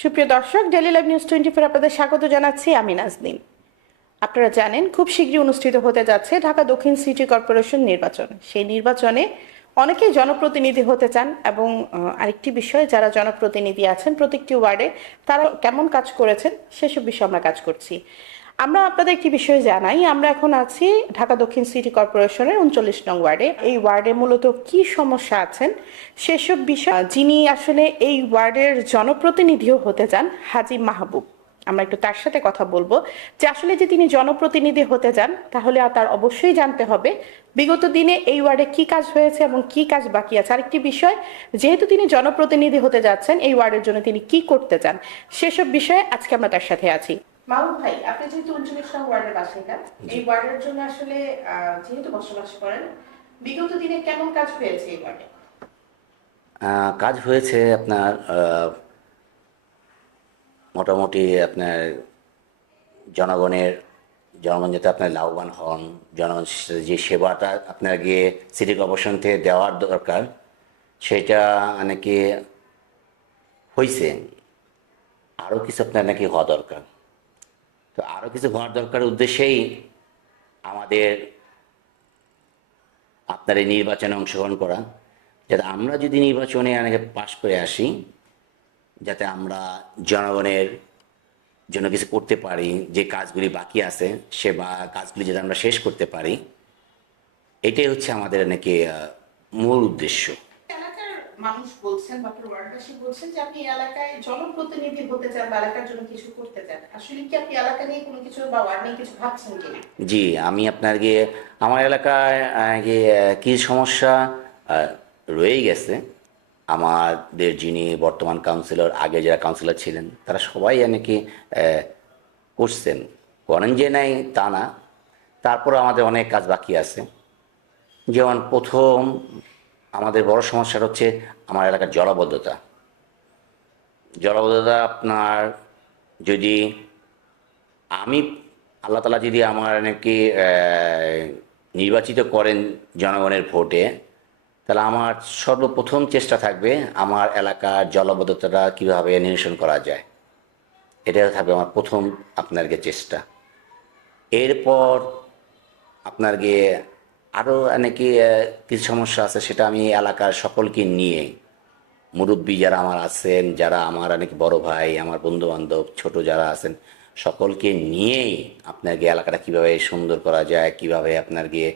সুপ্রিয় দর্শক, daily live news 24 আপনাদের স্বাগত জানাচ্ছি। আমি নাজনীন। আপনারা জানেন খুব শীঘ্রই অনুষ্ঠিত হতে যাচ্ছে ঢাকা দক্ষিণ সিটি কর্পোরেশন নির্বাচন। সেই নির্বাচনে অনেকেই জনপ্রতিনিধি হতে চান এবং আরেকটি বিষয়, যারা জনপ্রতিনিধি আছেন প্রত্যেকটি ওয়ার্ডে তারা কেমন কাজ করেছেন সেসব বিষয়ে আমরা কাজ করছি। আমরা আপনাদের একটি বিষয় জানাই, আমরা এখন আছি ঢাকা দক্ষিণ সিটি কর্পোরেশনের 39 নং ওয়ার্ডে। এই ওয়ার্ডে মূলত কি সমস্যা আছেন সেসব বিষয়, যিনি আসলে এই ওয়ার্ডের জনপ্রতিনিধিও হতে চান, হাজী মাহবুব, আমরা একটু তার সাথে কথা বলবো যে আসলে যে তিনি জনপ্রতিনিধি হতে চান তাহলে তার অবশ্যই জানতে হবে বিগত দিনে এই ওয়ার্ডে কি কাজ হয়েছে এবং কি কাজ বাকি আছে। আরেকটি বিষয়, যেহেতু তিনি জনপ্রতিনিধি হতে যাচ্ছেন এই ওয়ার্ডের জন্য তিনি কি করতে চান সেসব বিষয়ে আজকে আমরা তার সাথে আছি। মাহবুব ভাই, আপনি যেহেতু 39 নং ওয়ার্ডের বাসিন্দা, এই ওয়ার্ডের জন্য আসলে যেহেতু বসবাস করেন, বিগত দিনে কেমন কাজ হয়েছে এই ওয়ার্ডে? কাজ হয়েছে আপনার মোটামুটি আপনার জনগণের জনগণ যাতে আপনার লাভবান হন, জনগণ যে সেবাটা আপনার গিয়ে সিটি কর্পোরেশন থেকে দেওয়ার দরকার সেটা নাকি হয়েছে। আরও কিছু আপনার নাকি হওয়া দরকার। তো আরও কিছু হওয়ার দরকার উদ্দেশ্যেই আমাদের আপনার এই নির্বাচনে অংশগ্রহণ করা, যাতে আমরা যদি নির্বাচনে অনেকে পাশ করে আসি, যাতে আমরা জনগণের জন্য কিছু করতে পারি, যে কাজগুলি বাকি আছে সে কাজগুলি যাতে আমরা শেষ করতে পারি, এটাই হচ্ছে আমাদের নাকি মূল উদ্দেশ্য। এলাকার মানুষ বলছেন বা ওয়ার্ডবাসী বলছেন যে আপনি এলাকায় জনপ্রতিনিধি হতে চান বা এলাকার জন্য কিছু করতে চান। আসলে কি আপনি এলাকা নিয়ে কোনো কিছু বা ওয়ার্ড নিয়ে কিছু ভাবছেন কিনা? জি, আমি আপনার গিয়ে আমার এলাকায় গিয়ে কি সমস্যা রয়েই গেছে। আমাদের যিনি বর্তমান কাউন্সিলর, আগে যারা কাউন্সিলর ছিলেন তারা সবাই নাকি করছেন, করেন যে নাই তা না, তারপরে আমাদের অনেক কাজ বাকি আছে। যেমন প্রথম আমাদের বড় সমস্যাটা হচ্ছে আমার এলাকার জলাবদ্ধতা। জলাবদ্ধতা আপনার যদি আমি আল্লাহ তালা যদি আমার নাকি নির্বাচিত করেন জনগণের ভোটে, তাহলে আমার সর্বপ্রথম চেষ্টা থাকবে আমার এলাকার জলাবদ্ধতাটা কীভাবে নিরসন করা যায়, এটা থাকবে আমার প্রথম আপনার গিয়ে চেষ্টা। এরপর আপনার গিয়ে আরও নাকি কিছু সমস্যা আছে, সেটা আমি এলাকার সকলকে নিয়ে, মুরব্বী যারা আমার আছেন, যারা আমার অনেক বড় ভাই, আমার বন্ধু বান্ধব, ছোট যারা আছেন, সকলকে নিয়েই আপনার গিয়ে এলাকাটা কীভাবে সুন্দর করা যায়, কিভাবে আপনার গিয়ে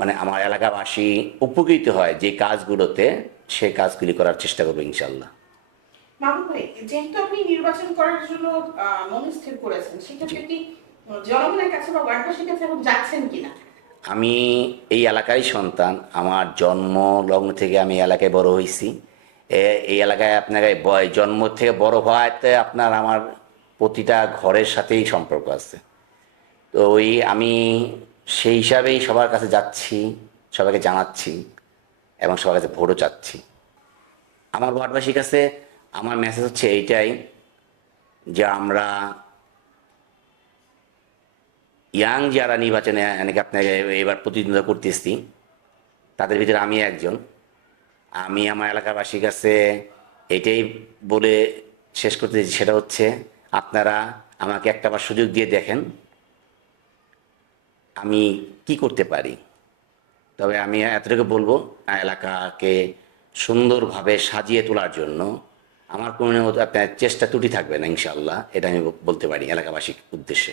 মানে আমার এলাকাবাসী উপকৃত হয় যে কাজগুলোতে, সেই কাজগুলি করার চেষ্টা করবো ইনশাল্লাহ। মাহবুব ভাই, যেহেতু আপনি নির্বাচন করার জন্য মনস্থির করেছেন, সেক্ষেত্রে কি জনগণের কাছে বা ওয়ার্ডবাসীর কাছে এখন যাচ্ছেন কিনা? আমি এই এলাকারই সন্তান, আমার জন্ম লগ্ন থেকে আমি এলাকায় বড় হয়েছি। এই এলাকায় আপনার জন্ম থেকে বড় হওয়াতে আপনার আমার প্রতিটা ঘরের সাথেই সম্পর্ক আছে। তো আমি সেই হিসাবেই সবার কাছে যাচ্ছি, সবাইকে জানাচ্ছি এবং সবার কাছে ভোটও চাচ্ছি। আমার ওয়ার্ডবাসীর কাছে আমার মেসেজ হচ্ছে এইটাই, যে আমরা ইয়াং যারা নির্বাচনে অনেকে আপনাকে এবার প্রতিদ্বন্দ্বিতা করতেছি, তাদের ভিতরে আমি একজন। আমি আমার এলাকাবাসীর কাছে এটাই বলে শেষ করতে চাইছি, সেটা হচ্ছে আপনারা আমাকে একটাবার সুযোগ দিয়ে দেখেন আমি কি করতে পারি। তবে আমি এতটুকু বলবো, এলাকাকে সুন্দরভাবে সাজিয়ে তোলার জন্য আমার কোনো আপনার চেষ্টা ত্রুটি থাকবে না ইনশাআল্লাহ, এটা আমি বলতে পারি এলাকাবাসীর উদ্দেশ্যে।